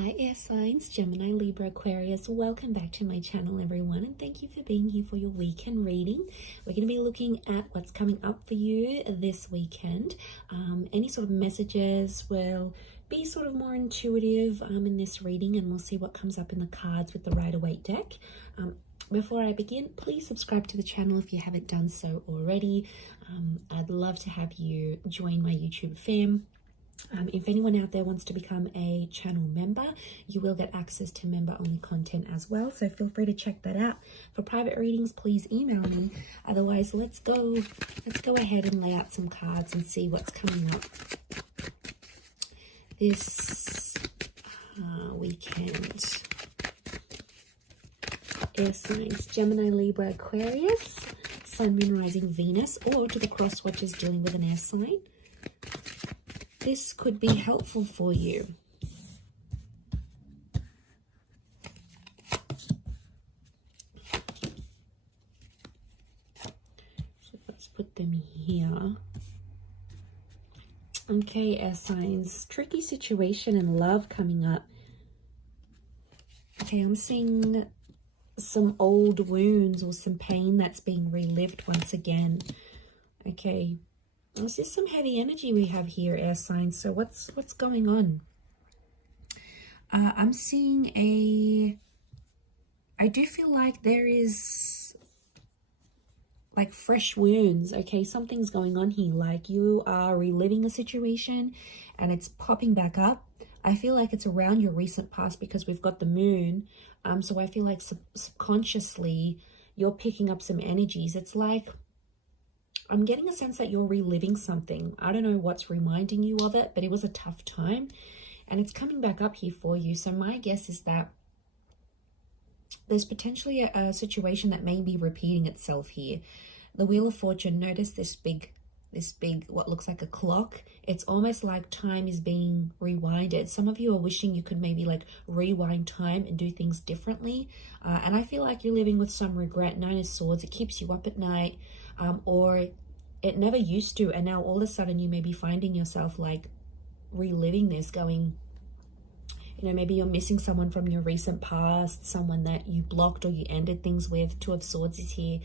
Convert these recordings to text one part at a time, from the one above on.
Hi air signs, Gemini, Libra, Aquarius. Welcome back to my channel, everyone, and thank you for being here for your weekend reading. We're going to be looking at what's coming up for you this weekend. Any sort of messages will be sort of more intuitive in this reading, and we'll see what comes up in the cards with the Rider-Waite deck. Before I begin, please subscribe to the channel if you haven't done so already. I'd love to have you join my YouTube fam. If anyone out there wants to become a channel member, you will get access to member-only content as well. So feel free to check that out. For private readings, please email me. Otherwise, let's go ahead and lay out some cards and see what's coming up this weekend. Air signs, Gemini, Libra, Aquarius, Sun, Moon, Rising, Venus, or to the cross watchers dealing with an air sign. This could be helpful for you. So let's put them here. Okay, air signs, tricky situation in love coming up. Okay, I'm seeing some old wounds or some pain that's being relived once again. Okay. There's just some heavy energy we have here, air signs. So what's going on? I'm seeing I do feel like there is like fresh wounds. Okay, something's going on here. Like you are reliving a situation and it's popping back up. I feel like it's around your recent past because we've got the moon. So I feel like subconsciously you're picking up some energies. It's like I'm getting a sense that you're reliving something. I don't know what's reminding you of it, but it was a tough time and it's coming back up here for you. So my guess is that there's potentially a situation that may be repeating itself here. The Wheel of Fortune, notice this big, what looks like a clock. It's almost like time is being rewinded. Some of you are wishing you could maybe like rewind time and do things differently. And I feel like you're living with some regret. Nine of Swords, it keeps you up at night. Or it never used to, and now all of a sudden you may be finding yourself like reliving this, going, you know, maybe you're missing someone from your recent past, someone that you blocked or you ended things with. Two of Swords is here.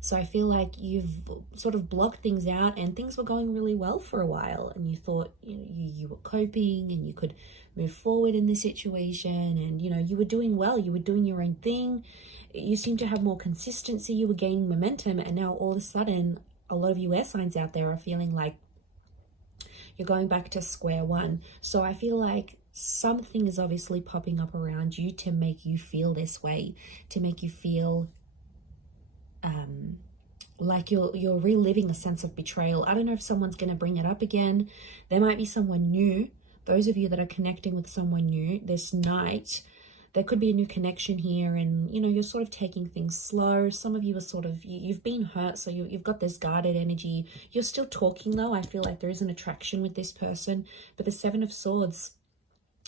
So I feel like you've sort of blocked things out and things were going really well for a while and you thought, you know, you were coping and you could move forward in this situation and, you know, you were doing well, you were doing your own thing. You seem to have more consistency, you were gaining momentum, and now all of a sudden a lot of you air signs out there are feeling like you're going back to square one. So I feel like something is obviously popping up around you to make you feel this way, to make you feel like you're reliving a sense of betrayal. I don't know if someone's going to bring it up again. There might be someone new. Those of you that are connecting with someone new this night, there could be a new connection here, and you know, you're sort of taking things slow. Some of you are sort of, you've been hurt, so you've got this guarded energy. You're still talking though. I feel like there is an attraction with this person, but the Seven of Swords,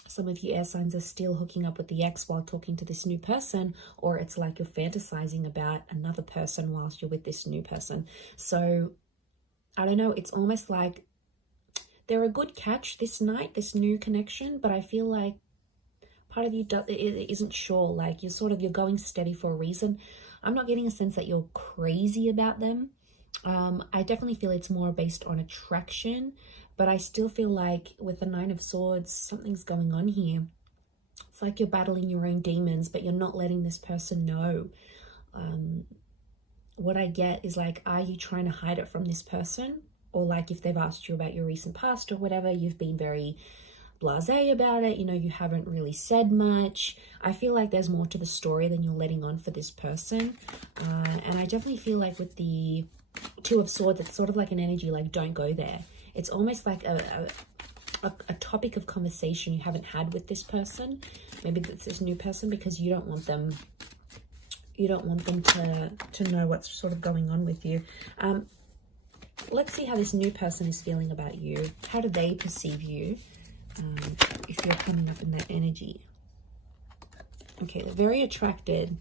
some of you air signs are still hooking up with the ex while talking to this new person, or it's like you're fantasizing about another person whilst you're with this new person. So I don't know, it's almost like they're a good catch this night, this new connection, but I feel like part of you isn't sure, like you're going steady for a reason. I'm not getting a sense that you're crazy about them. I definitely feel it's more based on attraction, but I still feel like with the Nine of Swords, something's going on here. It's like you're battling your own demons, but you're not letting this person know. What I get is like, are you trying to hide it from this person? Or like if they've asked you about your recent past or whatever, you've been very blasé about it, you know, you haven't really said much. I feel like there's more to the story than you're letting on for this person. And I definitely feel like with the Two of Swords, it's sort of like an energy like, don't go there. It's almost like a topic of conversation you haven't had with this person. Maybe it's this new person, because you don't want them to know what's sort of going on with you. Let's see how this new person is feeling about you. How do they perceive you? If you're coming up in that energy. Okay, they're very attracted.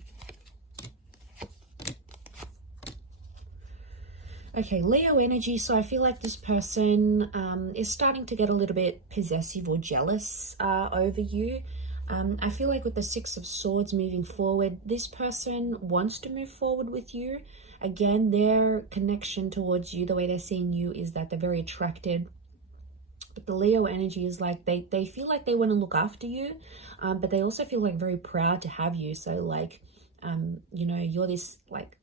Okay, Leo energy. So I feel like this person is starting to get a little bit possessive or jealous over you. I feel like with the Six of Swords moving forward, this person wants to move forward with you. Again, their connection towards you, the way they're seeing you, is that they're very attracted. But the Leo energy is like they feel like they want to look after you, but they also feel like very proud to have you. So like, you know, you're this like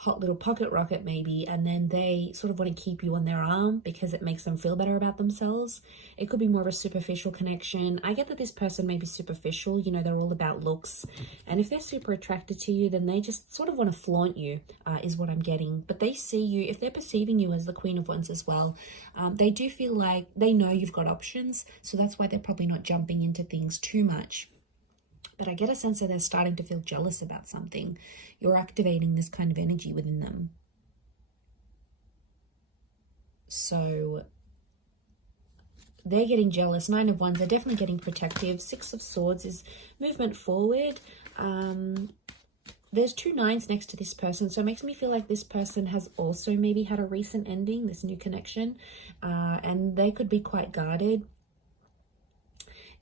hot little pocket rocket maybe, and then they sort of want to keep you on their arm because it makes them feel better about themselves. It could be more of a superficial connection. I get that this person may be superficial, you know, they're all about looks, and if they're super attracted to you, then they just sort of want to flaunt you, is what I'm getting. But they see you, if they're perceiving you as the Queen of Wands as well, they do feel like they know you've got options, so that's why they're probably not jumping into things too much. But I get a sense that they're starting to feel jealous about something. You're activating this kind of energy within them. So they're getting jealous. Nine of Wands, they're definitely getting protective. Six of Swords is movement forward. There's two nines next to this person, so it makes me feel like this person has also maybe had a recent ending, this new connection, and they could be quite guarded.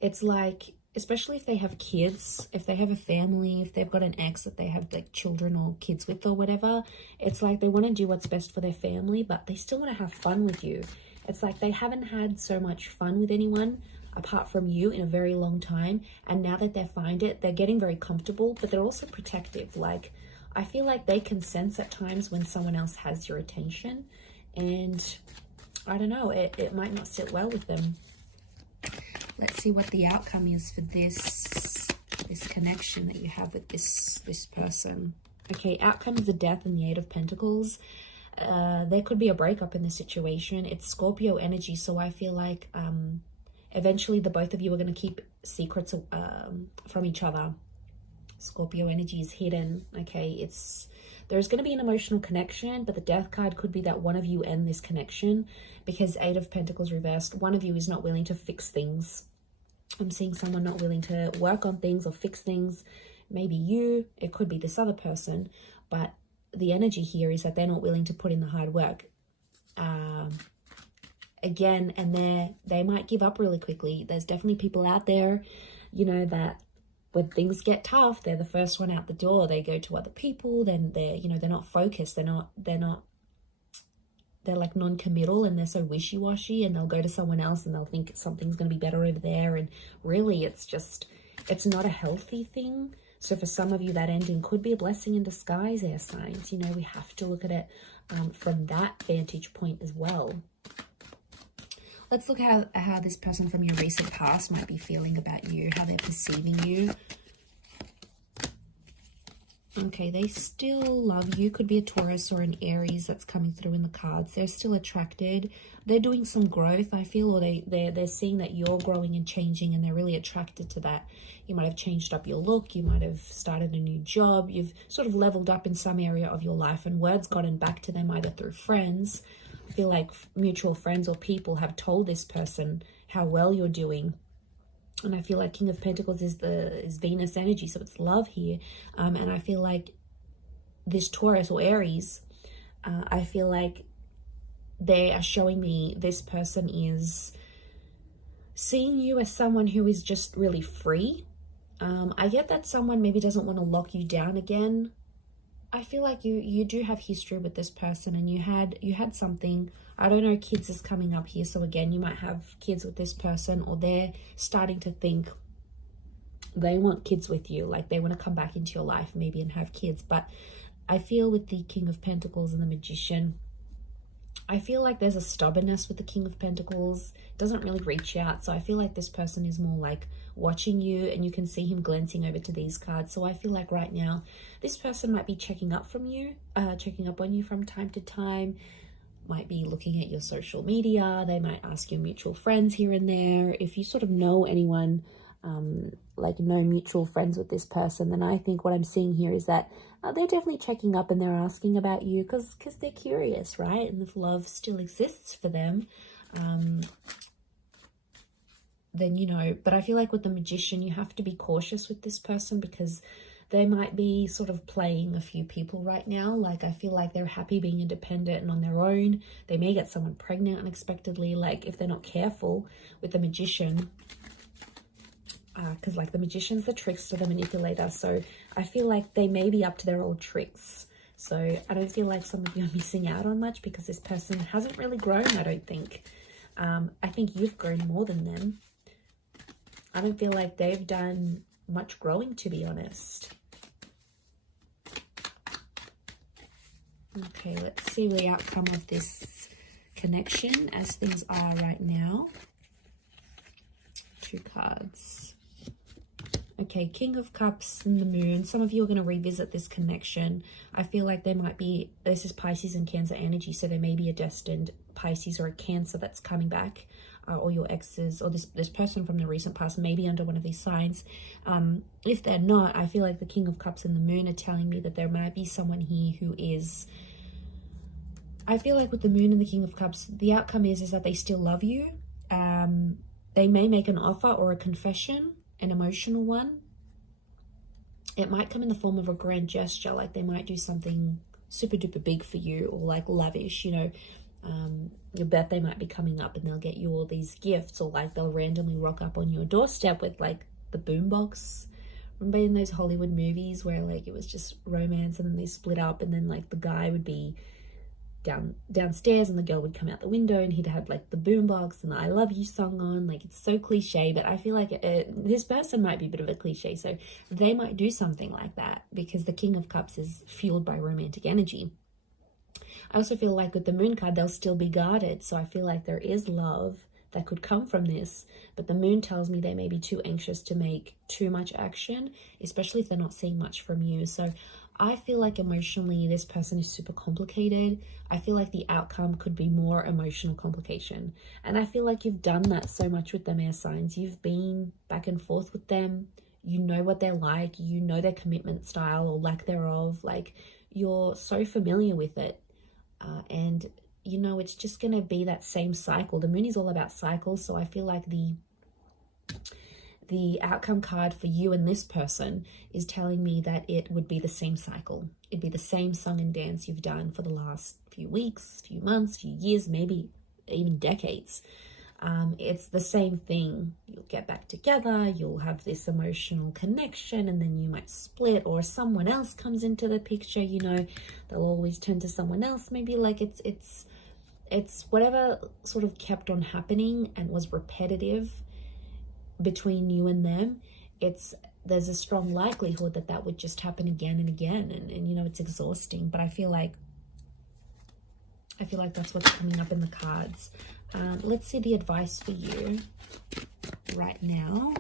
It's like, especially if they have kids, if they have a family, if they've got an ex that they have like children or kids with or whatever, it's like they want to do what's best for their family, but they still want to have fun with you. It's like they haven't had so much fun with anyone apart from you in a very long time, and now that they find it, they're getting very comfortable, but they're also protective. Like, I feel like they can sense at times when someone else has your attention, and I don't know, it might not sit well with them. Let's see what the outcome is for this connection that you have with this person. Okay, outcome is the Death and the Eight of Pentacles. There could be a breakup in the situation. It's Scorpio energy, so I feel like eventually the both of you are going to keep secrets from each other. Scorpio energy is hidden. Okay, there's going to be an emotional connection, but the Death card could be that one of you end this connection, because Eight of Pentacles reversed, one of you is not willing to fix things. I'm seeing someone not willing to work on things or fix things. Maybe you, it could be this other person, but the energy here is that they're not willing to put in the hard work. Again, and they might give up really quickly. There's definitely people out there, you know, that when things get tough, they're the first one out the door. They go to other people, then they're not focused. They're like non-committal, and they're so wishy-washy, and they'll go to someone else and they'll think something's going to be better over there. And really it's not a healthy thing. So for some of you, that ending could be a blessing in disguise, air signs. You know, we have to look at it from that vantage point as well. Let's look at how this person from your recent past might be feeling about you, how they're perceiving you. Okay, they still love you. Could be a Taurus or an Aries that's coming through in the cards. They're still attracted. They're doing some growth, I feel, or they're seeing that you're growing and changing, and they're really attracted to that. You might have changed up your look. You might have started a new job. You've sort of leveled up in some area of your life, and word's gotten back to them either through friends. I feel like mutual friends or people have told this person how well you're doing. And I feel like King of Pentacles is Venus energy, so it's love here. And I feel like this Taurus or Aries, I feel like they are showing me this person is seeing you as someone who is just really free. I get that someone maybe doesn't want to lock you down again. I feel like you do have history with this person, and you had something. I don't know, kids is coming up here, so again, you might have kids with this person, or they're starting to think they want kids with you, like they want to come back into your life maybe and have kids. But I feel with the King of Pentacles and the Magician, I feel like there's a stubbornness with the King of Pentacles. Doesn't really reach out. So I feel like this person is more like watching you, and you can see him glancing over to these cards. So I feel like right now this person might be checking up on you from time to time. Might be looking at your social media. They might ask your mutual friends here and there. If you sort of know anyone, like no mutual friends with this person, then I think what I'm seeing here is that they're definitely checking up, and they're asking about you because they're curious, right? And if love still exists for them, then, you know, but I feel like with the Magician, you have to be cautious with this person, because they might be sort of playing a few people right now. Like, I feel like they're happy being independent and on their own. They may get someone pregnant unexpectedly. Like, if they're not careful with the Magician, because like the magician's the trickster, the manipulator. So I feel like they may be up to their old tricks. So I don't feel like some of you are missing out on much because this person hasn't really grown, I don't think. I think you've grown more than them. I don't feel like they've done much growing, to be honest. Okay, let's see the outcome of this connection as things are right now. 2 cards. Okay, King of Cups and the Moon. Some of you are going to revisit this connection. I feel like there might be, this is Pisces and Cancer energy, so there may be a destined Pisces or a Cancer that's coming back, or your exes, or this person from the recent past may be under one of these signs. If they're not, I feel like the King of Cups and the Moon are telling me that there might be someone here who is, I feel like with the Moon and the King of Cups, the outcome is that they still love you. They may make an offer or a confession, an emotional one. It might come in the form of a grand gesture, like they might do something super duper big for you, or like lavish, you know. Your birthday might be coming up and they'll get you all these gifts, or like they'll randomly rock up on your doorstep with like the boombox. Remember in those Hollywood movies where like it was just romance and then they split up, and then like the guy would be downstairs and the girl would come out the window and he'd have like the boombox and the I love you song on. Like, it's so cliche, but I feel like this person might be a bit of a cliche, so they might do something like that because the King of Cups is fueled by romantic energy. I also feel like with the Moon card, they'll still be guarded, so I feel like there is love that could come from this, but the Moon tells me they may be too anxious to make too much action, especially if they're not seeing much from you. So I feel like emotionally this person is super complicated. I feel like the outcome could be more emotional complication, and I feel like you've done that so much with them, air signs. You've been back and forth with them. You know what they're like, you know their commitment style or lack thereof. Like, you're so familiar with it, and you know it's just going to be that same cycle. The Moon is all about cycles, so I feel like the outcome card for you and this person is telling me that it would be the same cycle. It'd be the same song and dance you've done for the last few weeks, few months, few years, maybe even decades. It's the same thing. You'll get back together, you'll have this emotional connection, and then you might split, or someone else comes into the picture. You know, they'll always turn to someone else. Maybe like it's whatever sort of kept on happening and was repetitive between you and them. There's a strong likelihood that that would just happen again and again, and you know, it's exhausting. But I feel like that's what's coming up in the cards. Let's see the advice for you right now.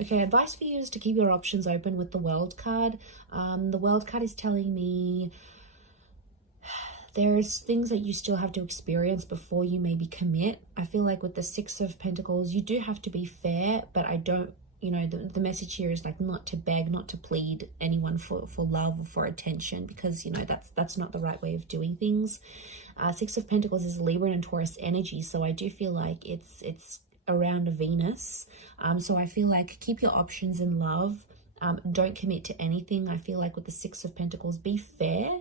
Okay, advice for you is to keep your options open with the World card. The World card is telling me there's things that you still have to experience before you maybe commit. I feel like with the Six of Pentacles, you do have to be fair, but I don't, you know, the message here is like not to beg, not to plead anyone for love or for attention, because, you know, that's not the right way of doing things. Six of Pentacles is Libra and Taurus energy, so I do feel like it's around a Venus. So I feel like keep your options in love. Don't commit to anything. I feel like with the Six of Pentacles, be fair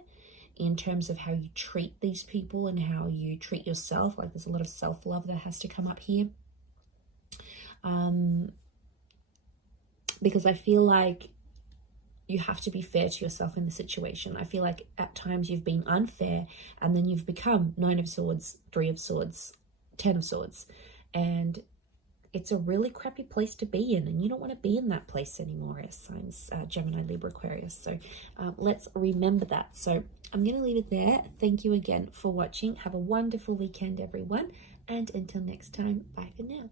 in terms of how you treat these people and how you treat yourself. Like, there's a lot of self-love that has to come up here. Because I feel like you have to be fair to yourself in the situation. I feel like at times you've been unfair, and then you've become Nine of Swords, Three of Swords, Ten of Swords, and it's a really crappy place to be in, and you don't want to be in that place anymore, as signs Gemini, Libra, Aquarius. So let's remember that. So I'm going to leave it there. Thank you again for watching. Have a wonderful weekend, everyone, and until next time, bye for now.